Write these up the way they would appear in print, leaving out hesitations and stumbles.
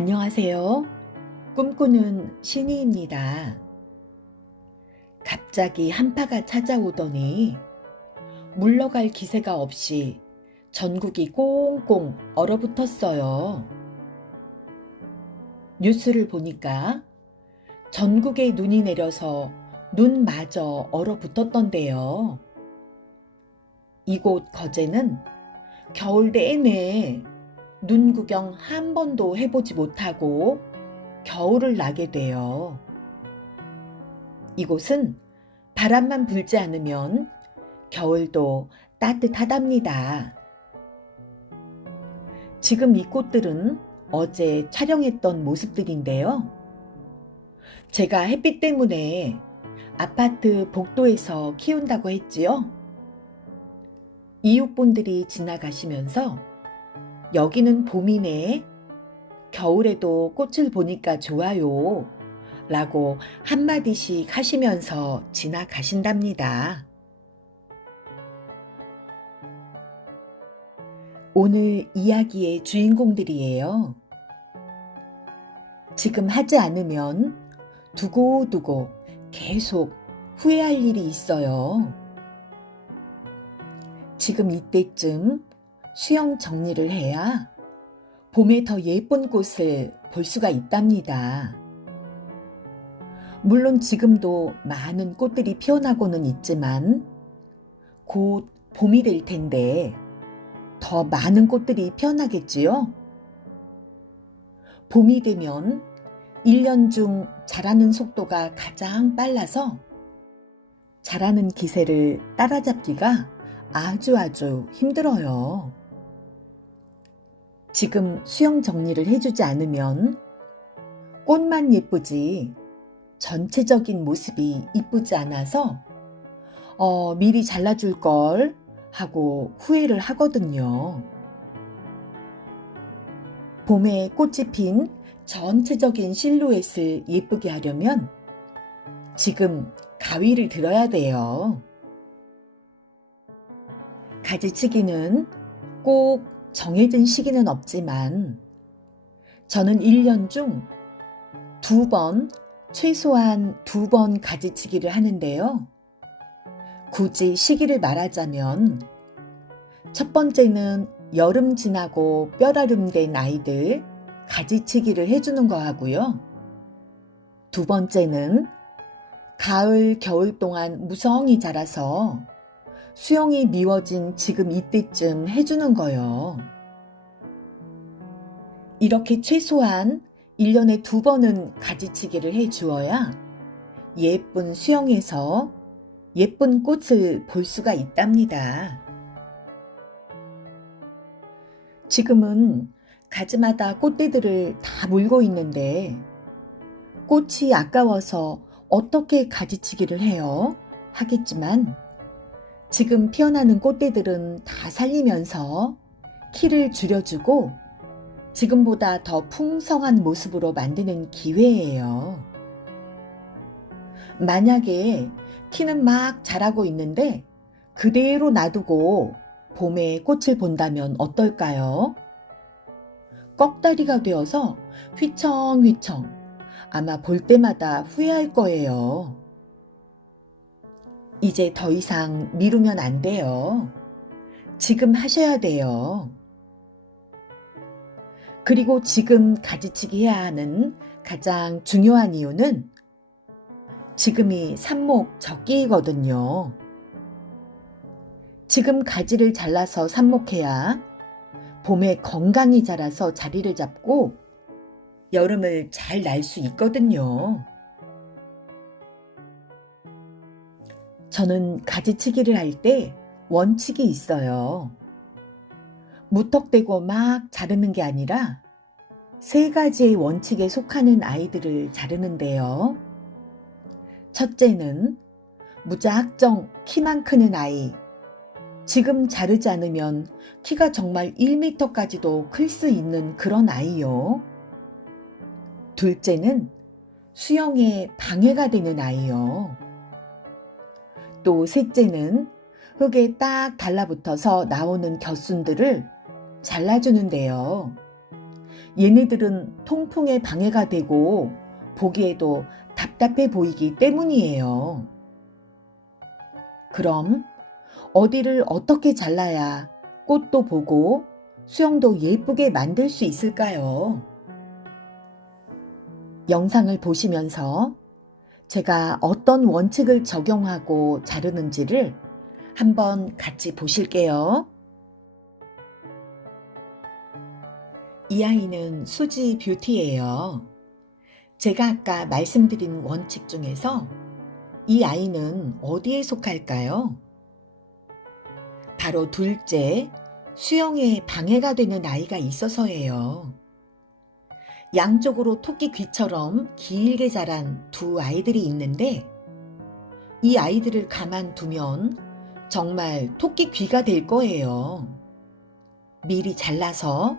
안녕하세요. 꿈꾸는 신이입니다. 갑자기 한파가 찾아오더니 물러갈 기세가 없이 전국이 꽁꽁 얼어붙었어요. 뉴스를 보니까 전국에 눈이 내려서 눈마저 얼어붙었던데요. 이곳 거제는 겨울 내내 눈 구경 한 번도 해보지 못하고 겨울을 나게 돼요. 이곳은 바람만 불지 않으면 겨울도 따뜻하답니다. 지금 이 꽃들은 어제 촬영했던 모습들인데요. 제가 햇빛 때문에 아파트 복도에서 키운다고 했지요. 이웃분들이 지나가시면서 여기는 봄이네, 겨울에도 꽃을 보니까 좋아요 라고 한마디씩 하시면서 지나가신답니다. 오늘 이야기의 주인공들이에요. 지금 하지 않으면 두고두고 계속 후회할 일이 있어요. 지금 이때쯤 수영 정리를 해야 봄에 더 예쁜 꽃을 볼 수가 있답니다. 물론 지금도 많은 꽃들이 피어나고는 있지만 곧 봄이 될 텐데 더 많은 꽃들이 피어나겠지요? 봄이 되면 1년 중 자라는 속도가 가장 빨라서 자라는 기세를 따라잡기가 아주 힘들어요. 지금 수영 정리를 해주지 않으면 꽃만 예쁘지 전체적인 모습이 이쁘지 않아서 미리 잘라줄 걸 하고 후회를 하거든요. 봄에 꽃이 핀 전체적인 실루엣을 예쁘게 하려면 지금 가위를 들어야 돼요. 가지치기는 꼭 정해진 시기는 없지만 저는 1년 중 2번, 최소한 2번 가지치기를 하는데요. 굳이 시기를 말하자면 첫 번째는 여름 지나고 뼈라름 된 아이들 가지치기를 해주는 거 하고요. 두 번째는 가을, 겨울 동안 무성히 자라서 수영이 미워진 지금 이때쯤 해주는 거요. 이렇게 최소한 1년에 2번은 가지치기를 해주어야 예쁜 수영에서 예쁜 꽃을 볼 수가 있답니다. 지금은 가지마다 꽃대들을 다 물고 있는데 꽃이 아까워서 어떻게 가지치기를 해요? 하겠지만 지금 피어나는 꽃대들은 다 살리면서 키를 줄여주고 지금보다 더 풍성한 모습으로 만드는 기회예요. 만약에 키는 막 자라고 있는데 그대로 놔두고 봄에 꽃을 본다면 어떨까요? 꺽다리가 되어서 휘청휘청 아마 볼 때마다 후회할 거예요. 이제 더 이상 미루면 안 돼요. 지금 하셔야 돼요. 그리고 지금 가지치기 해야 하는 가장 중요한 이유는 지금이 삽목 적기이거든요. 지금 가지를 잘라서 삽목해야 봄에 건강히 자라서 자리를 잡고 여름을 잘 날 수 있거든요. 저는 가지치기를 할 때 원칙이 있어요. 무턱대고 막 자르는 게 아니라 3가지의 원칙에 속하는 아이들을 자르는데요. 첫째는 무작정 키만 크는 아이. 지금 자르지 않으면 키가 정말 1m까지도 클 수 있는 그런 아이요. 둘째는 수영에 방해가 되는 아이요. 또 셋째는 흙에 딱 달라붙어서 나오는 겨순들을 잘라주는데요. 얘네들은 통풍에 방해가 되고 보기에도 답답해 보이기 때문이에요. 그럼 어디를 어떻게 잘라야 꽃도 보고 수영도 예쁘게 만들 수 있을까요? 영상을 보시면서 제가 어떤 원칙을 적용하고 자르는지를 한번 같이 보실게요. 이 아이는 수지 뷰티예요. 제가 아까 말씀드린 원칙 중에서 이 아이는 어디에 속할까요? 바로 둘째, 수영에 방해가 되는 아이가 있어서예요. 양쪽으로 토끼 귀처럼 길게 자란 두 아이들이 있는데 이 아이들을 가만두면 정말 토끼 귀가 될 거예요. 미리 잘라서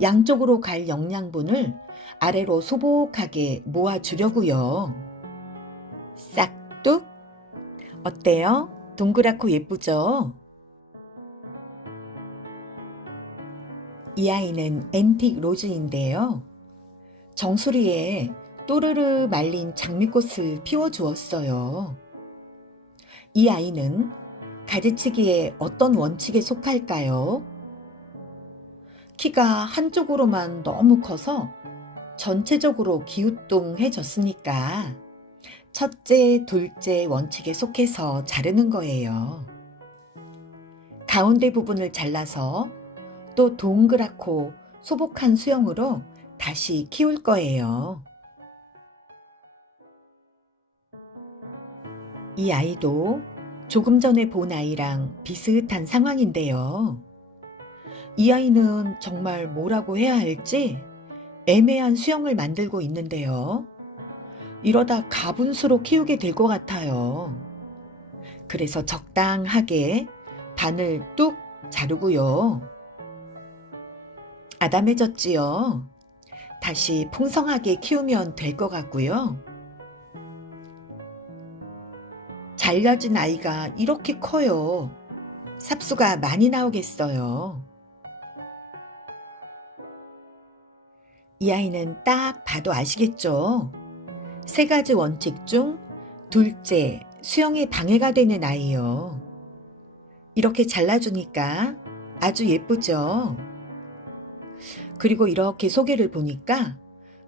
양쪽으로 갈 영양분을 아래로 소복하게 모아주려고요. 싹둑. 어때요? 동그랗고 예쁘죠? 이 아이는 앤틱 로즈인데요. 정수리에 또르르 말린 장미꽃을 피워주었어요. 이 아이는 가지치기에 어떤 원칙에 속할까요? 키가 한쪽으로만 너무 커서 전체적으로 기우뚱해졌으니까 첫째, 둘째 원칙에 속해서 자르는 거예요. 가운데 부분을 잘라서 또 동그랗고 소복한 수영으로 다시 키울 거예요. 이 아이도 조금 전에 본 아이랑 비슷한 상황인데요. 이 아이는 정말 뭐라고 해야 할지 애매한 수영을 만들고 있는데요. 이러다 가분수로 키우게 될 것 같아요. 그래서 적당하게 반을 뚝 자르고요. 아담해졌지요. 다시 풍성하게 키우면 될 것 같고요. 잘려진 아이가 이렇게 커요. 삽수가 많이 나오겠어요. 이 아이는 딱 봐도 아시겠죠? 세 가지 원칙 중 둘째, 수영에 방해가 되는 아이요. 이렇게 잘라주니까 아주 예쁘죠? 그리고 이렇게 소개를 보니까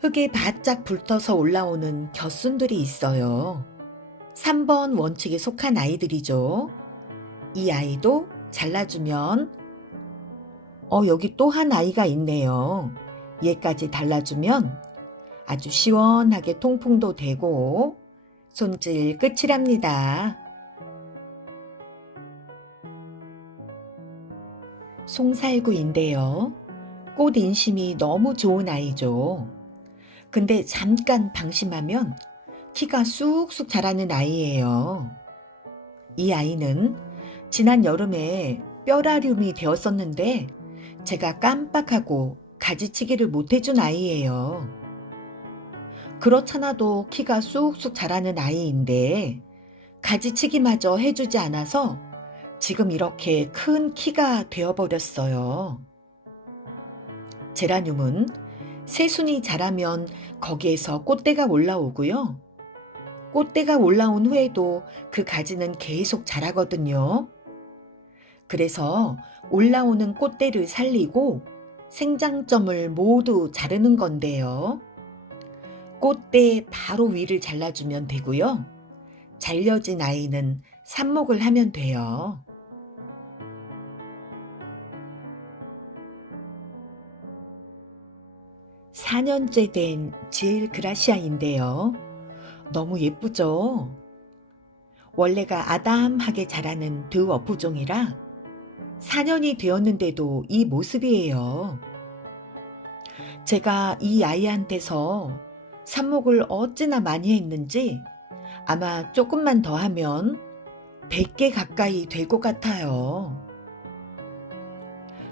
흙에 바짝 불떠서 올라오는 겨순들이 있어요. 3번 원칙에 속한 아이들이죠. 이 아이도 잘라주면 여기 또 한 아이가 있네요. 얘까지 잘라주면 아주 시원하게 통풍도 되고 손질 끝이랍니다. 송살구인데요. 꽃 인심이 너무 좋은 아이죠. 근데 잠깐 방심하면 키가 쑥쑥 자라는 아이예요. 이 아이는 지난 여름에 뼈라륨이 되었었는데 제가 깜빡하고 가지치기를 못해준 아이예요. 그렇잖아도 키가 쑥쑥 자라는 아이인데 가지치기마저 해주지 않아서 지금 이렇게 큰 키가 되어버렸어요. 제라늄은 새순이 자라면 거기에서 꽃대가 올라오고요. 꽃대가 올라온 후에도 그 가지는 계속 자라거든요. 그래서 올라오는 꽃대를 살리고 생장점을 모두 자르는 건데요. 꽃대 바로 위를 잘라주면 되고요. 잘려진 아이는 삽목을 하면 돼요. (4년째) 된 질 그라시아인데요. 너무 예쁘죠? 원래가 아담하게 자라는 드워프종이라 4년이 되었는데도 이 모습이에요. 제가 이 아이한테서 삽목을 어찌나 많이 했는지 아마 조금만 더 하면 100개 가까이 될 것 같아요.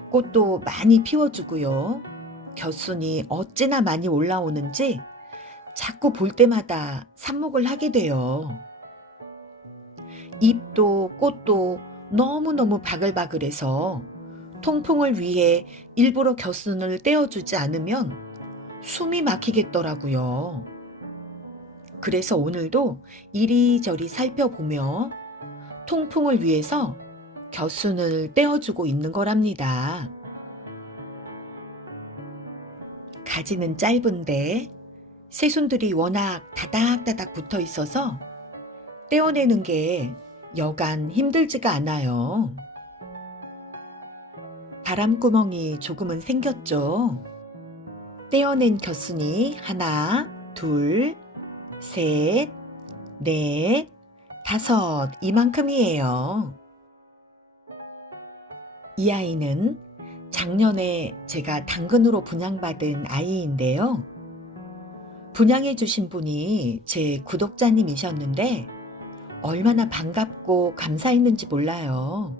꽃도 많이 피워주고요. 겨순이 어찌나 많이 올라오는지 자꾸 볼 때마다 삽목을 하게 돼요. 잎도 꽃도 너무너무 바글바글해서 통풍을 위해 일부러 겨순을 떼어주지 않으면 숨이 막히겠더라고요. 그래서 오늘도 이리저리 살펴보며 통풍을 위해서 겨순을 떼어주고 있는 거랍니다. 가지는 짧은데 새순들이 워낙 다닥다닥 붙어 있어서 떼어내는 게 여간 힘들지가 않아요. 바람구멍이 조금은 생겼죠. 떼어낸 겨순이 하나, 둘, 셋, 넷, 다섯 이만큼이에요. 이 아이는 작년에 제가 당근으로 분양받은 아이인데요. 분양해 주신 분이 제 구독자님이셨는데 얼마나 반갑고 감사했는지 몰라요.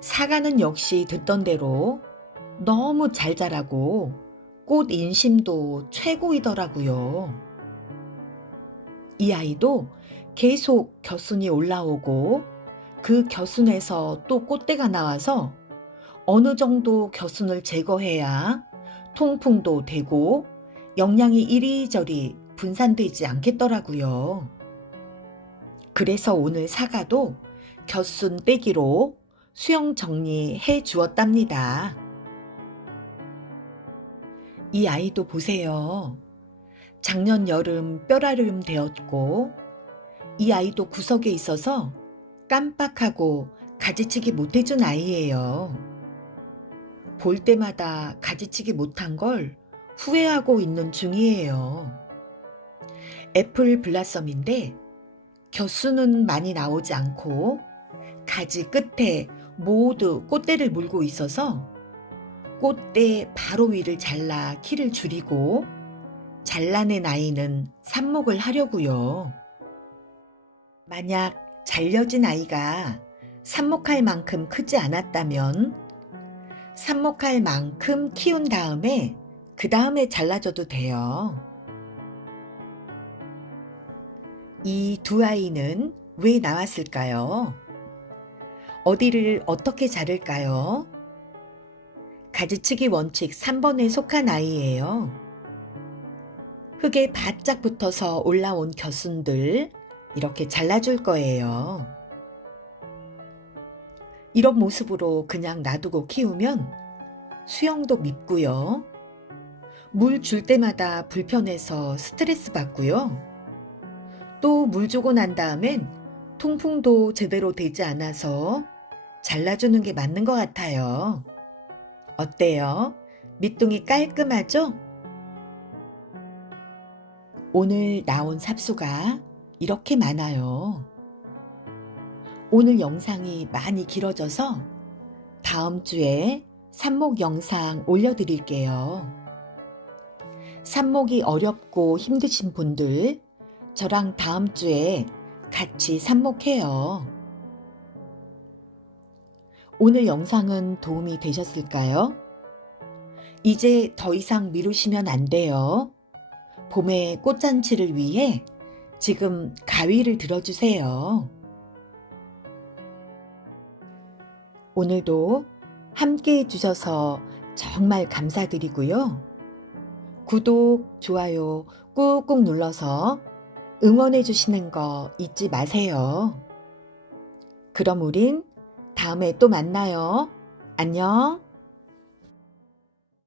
사과는 역시 듣던 대로 너무 잘 자라고 꽃 인심도 최고이더라고요. 이 아이도 계속 겨순이 올라오고 그 겨순에서 또 꽃대가 나와서 어느 정도 겨순을 제거해야 통풍도 되고 영양이 이리저리 분산되지 않겠더라고요. 그래서 오늘 사과도 겨순 빼기로 수영 정리해 주었답니다. 이 아이도 보세요. 작년 여름 뼈라름 되었고 이 아이도 구석에 있어서 깜빡하고 가지치기 못해준 아이예요. 볼 때마다 가지치기 못한 걸 후회하고 있는 중이에요. 애플 블라썸인데 겨수는 많이 나오지 않고 가지 끝에 모두 꽃대를 물고 있어서 꽃대 바로 위를 잘라 키를 줄이고 잘라낸 아이는 삽목을 하려고요. 만약 잘려진 아이가 삽목할 만큼 크지 않았다면 삽목할 만큼 키운 다음에 그 다음에 잘라줘도 돼요. 이 두 아이는 왜 나왔을까요? 어디를 어떻게 자를까요? 가지치기 원칙 3번에 속한 아이예요. 흙에 바짝 붙어서 올라온 겨순들 이렇게 잘라줄 거예요. 이런 모습으로 그냥 놔두고 키우면 수영도 밉고요. 물 줄 때마다 불편해서 스트레스 받고요. 또 물 주고 난 다음엔 통풍도 제대로 되지 않아서 잘라주는 게 맞는 것 같아요. 어때요? 밑둥이 깔끔하죠? 오늘 나온 삽수가 이렇게 많아요. 오늘 영상이 많이 길어져서 다음 주에 삽목 영상 올려드릴게요. 삽목이 어렵고 힘드신 분들 저랑 다음 주에 같이 삽목해요. 오늘 영상은 도움이 되셨을까요? 이제 더 이상 미루시면 안 돼요. 봄의 꽃잔치를 위해 지금 가위를 들어주세요. 오늘도 함께 해주셔서 정말 감사드리고요. 구독, 좋아요 꾹꾹 눌러서 응원해 주시는 거 잊지 마세요. 그럼 우린 다음에 또 만나요. 안녕.